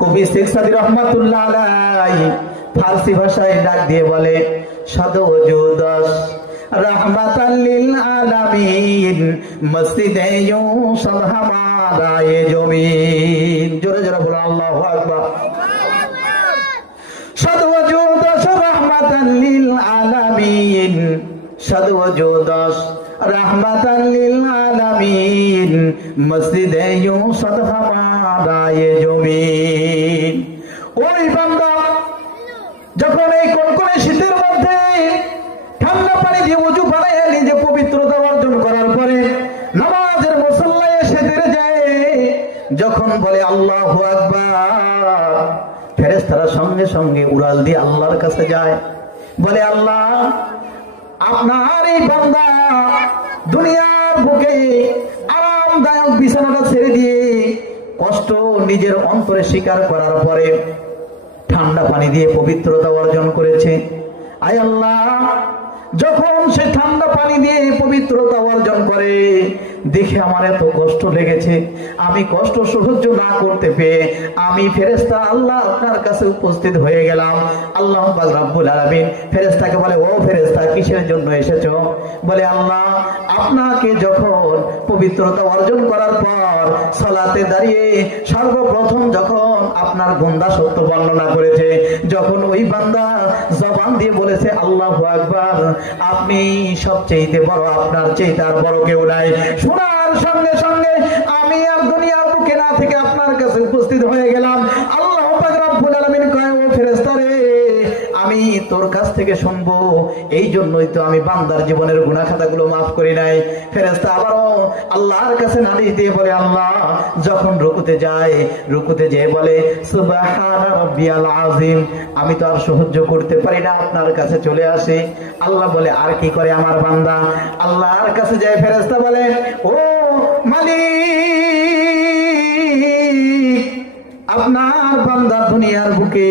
কবি শেখ সাদী রহমাতুল্লাহ আলাইহি ফারসি ভাষায় ডাক দিয়ে বলে, সদওজুদস রহমাতাল লিল আলামিন মসজিদে ইউসুফ হামাদায়ে জমিন। জোরে জোরে বলো আল্লাহু আকবার। সদওজুদস রহমাতাল লিল আলামিন, সদওজুদস রহমাতাল লিল আলামিন মসজিদে ইউসুফ হামাদায়ে জমিন। ওই বান্দা যখন এই কনকনে শীতের মধ্যে ঠান্ডা পানি দিয়ে ওযু বানায় নিজে পবিত্রতা অর্জন করার পরে নামাজের মুসল্লায় এসে দাঁড়িয়ে যায়, যখন বলে আল্লাহু আকবার, ফেরেশতারা সঙ্গে সঙ্গে উড়াল দিয়ে আল্লাহর কাছে যায়, বলে আল্লাহ আপনার এই বান্দা দুনিয়ার বুকে আরামদায়ক বিছানাটা ছেড়ে দিয়ে কষ্ট নিজের অন্তরে স্বীকার করার পরে ঠান্ডা পানি দিয়ে পবিত্রতা অর্জন করেছে। আয় আল্লাহ, যখন সে ঠান্ডা পানি দিয়ে পবিত্রতা অর্জন করে দেখে আমার এত কষ্ট লেগেছে, আমি কষ্ট সহ্য না করতে পেরে আমি ফেরেশতা আল্লাহ আপনার কাছে উপস্থিত হয়ে গেলাম। আল্লাহ পাক রব্বুল আলামিন ফেরেশতাকে বলে, ও ফেরেশতা কিসের জন্য এসেছো? বলে আল্লাহ আপনাকে যখন পবিত্রতা অর্জন করার পর সালাতে দাঁড়িয়ে সর্বপ্রথম যখন আপনার গুণা সত্য বর্ণনা করেছে, যখন ওই বান্দা জবান দিয়ে বলেছে আল্লাহু আকবার, আপনি সবচেয়ে বড়, আপনার চেয়ে আর বড় কেউ নাই, শোনার সঙ্গে সঙ্গে আমি আর দুনিয়ার বুকে না থেকে আপনার কাছে উপস্থিত হয়ে গেলাম। আল্লাহ পাক রব্বুল আলামিন কয়, ও ফেরেশতা রে, আমি তোর কাছ থেকে শুনবো, এই জন্যই তো আমি বান্দার জীবনের গুনাহ খাতাগুলো মাফ করি নাই। ফেরেশতা আবারও আল্লাহর কাছে নালিশ দিয়ে বলে, আল্লাহ যখন রুকুতে যায়, রুকুতে যেয়ে বলে সুবহানা রাব্বিয়াল আযীম, আমি তো আর সহ্য করতে পারি না, আপনার কাছে চলে আসে। আল্লাহ বলে, আর কি করে আমার বান্দা? আল্লাহর কাছে যায় ফেরেশতা বলে, ও মালিক, আপনার বান্দা দুনিয়ার বুকে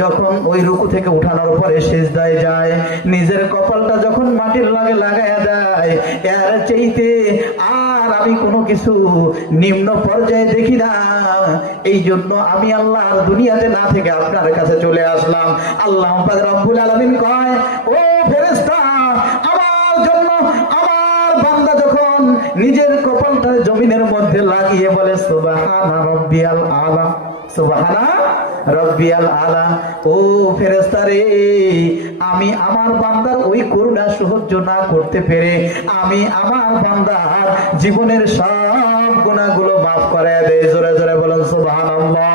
যখন ওই রুকু থেকে উঠানোর পরে সিজদায় যায়, নিজের কপালটা যখন মাটির লগে লাগায়া দেয়, এর চাইতে আর আমি কোনো কিছু নিম্ন পর্যায়ে দেখি না, এই জন্য আমি আল্লাহ দুনিয়াতে না থেকে আপনার কাছে চলে আসলাম। আল্লাহ পাক রব্বুল আলামিন কয়, ও ফেরেশতা, আমার জন্য আমার বান্দা যখন নিজের কপালটা জমিনের মধ্যে লাগিয়ে বলে সুবহানা রাব্বিয়াল আলা, সুবহানা রাব্বিয়াল আলা, ও ফেরেশতা রে, আমি আমার বান্দার ওই করুণা সহ্য না করতে পেরে আমি আমার বান্দার জীবনের সব গুনাহগুলো মাফ করে দেই। জোরে জোরে বলেন সুবহানাল্লাহ।